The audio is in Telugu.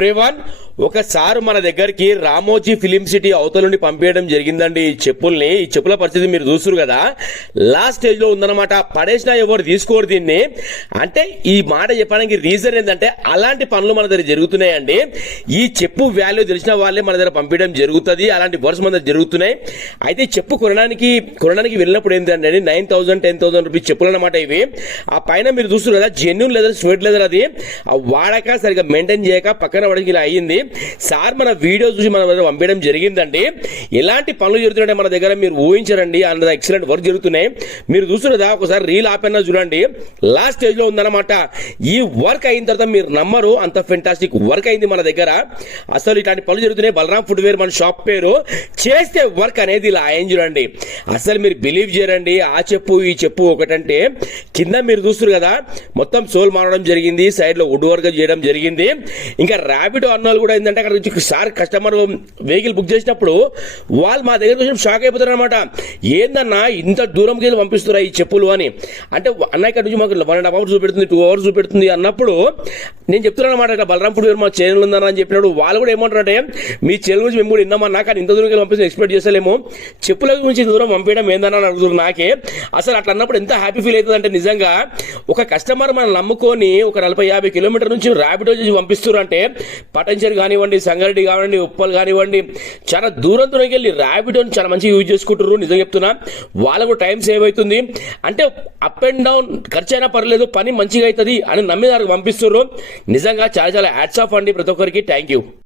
ఎవ్రీవన్, ఒకసారి మన దగ్గరికి రామోజీ ఫిలిం సిటీ అవతల నుండి పంపించడం జరిగిందండి ఈ చెప్పుల్ని. ఈ చెప్పుల పరిస్థితి మీరు చూస్తున్నారు కదా, లాస్ట్ స్టేజ్ లో ఉందన్నమాట. పడేసినా ఎవరు తీసుకోరు దీన్ని. అంటే ఈ మాట చెప్పడానికి రీజన్ ఏంటంటే అలాంటి పనులు మన దగ్గర జరుగుతున్నాయండి. ఈ చెప్పు వాల్యూ తెలిసిన వాళ్ళే మన దగ్గర పంపించడం జరుగుతుంది. అలాంటి వర్క్స్ మన దగ్గర జరుగుతున్నాయి. అయితే చెప్పు కొనడానికి వెళ్ళినప్పుడు ఏంటంటే 9,000 10,000 రూపీస్ చెప్పులు అన్నమాట ఇవి. ఆ పైన మీరు చూస్తున్నారు కదా, జెన్యూన్ లెదర్, స్వెట్ లెదర్. అది ఆ వాడక సరిగా మెయింటైన్ చేయక పక్కన పడికి ఇలా అయ్యింది. సార్ మన వీడియో చూసి మన దగ్గర పంపించడం జరిగిందండి. ఎలాంటి పనులు జరుగుతున్నాయి మన దగ్గర మీరు ఊహించరండి. అంత ఎక్సలెంట్ వర్క్ జరుగుతున్నాయి. మీరు చూస్తున్నదా, ఒకసారి రీల్ ఆపైనా చూడండి. లాస్ట్ స్టేజ్ లో ఉందన్నమాట. ఈ వర్క్ అయిన తర్వాత మీరు నమ్మరు, అంత ఫెంటాస్టిక్ వర్క్ అయింది మన దగ్గర. అసలు ఇట్లాంటి పనులు జరుగుతున్నాయి. బలరాం ఫుట్వేర్ మన షాప్ పేరు. చేస్తే వర్క్ అనేది ఇలా అయింది చూడండి. అసలు మీరు బిలీవ్ చేయరండి. ఆ చెప్పు ఈ చెప్పు ఒకటంటే కింద మీరు చూస్తున్నారు కదా, మొత్తం సోల్ మారడం జరిగింది. సైడ్ లో వుడ్ వర్క్ చేయడం జరిగింది. ఇంకా ర్యాపిడో అన్నోళ్ళు కూడా ఏంటంటే అక్కడ నుంచి సార్ కస్టమర్ వెహికల్ బుక్ చేసినప్పుడు వాళ్ళు మా దగ్గర కొంచెం షాక్ అయిపోతారు అనమాట. ఏందన్నా ఇంత దూరంకి వెళ్ళి పంపిస్తున్నా ఈ చెప్పులు అని. అంటే అన్న ఇక్కడ నుంచి మాకు 1.5 hours చూపెడుతుంది, 2 hours చూపెడుతుంది అన్నప్పుడు నేను చెప్తున్నాను అనమాట, ఇట్లా బలరాంపూడి మా ఛానల్ ఉందన్న అని చెప్పినప్పుడు వాళ్ళు కూడా ఏమంటారంటే మీ ఛానల్ గురించి మేము కూడా విన్నామన్నా, కానీ ఇంత దూరం వెళ్ళి పంపిస్తే ఎక్స్పెక్ట్ చేస్తలేము, చెప్పుల గురించి దూరం పంపించడం ఏందన్నా అని అడుగుతున్నారు నాకే. అసలు అట్లా అన్నప్పుడు ఎంత హ్యాపీ ఫీల్ అవుతుంది అంటే, నిజంగా ఒక కస్టమర్ మనం నమ్ముకొని ఒక 40-50 కిలోమీటర్ నుంచి ర్యాపిడో చేసి పంపిస్తున్నారు అంటే, పటంచేరు కానివ్వండి, సంగారెడ్డి కానివ్వండి, ఉప్పల్ కానివ్వండి, చాలా దూరం దూరంకి వెళ్ళి ర్యాపిడోని చాలా మంచిగా యూజ్ చేసుకుంటారు. నిజంగా చెప్తున్నా, వాళ్ళకు టైం సేవ్ అవుతుంది. అంటే అప్ అండ్ డౌన్ ఖర్చు అయినా పర్లేదు, పని మంచిగా అవుతుంది అని నమ్మి దానికి పంపిస్తున్నారు. నిజంగా చాలా చాలా హ్యాట్స్ ఆఫ్ అండి ప్రతి ఒక్కరికి. Thank you.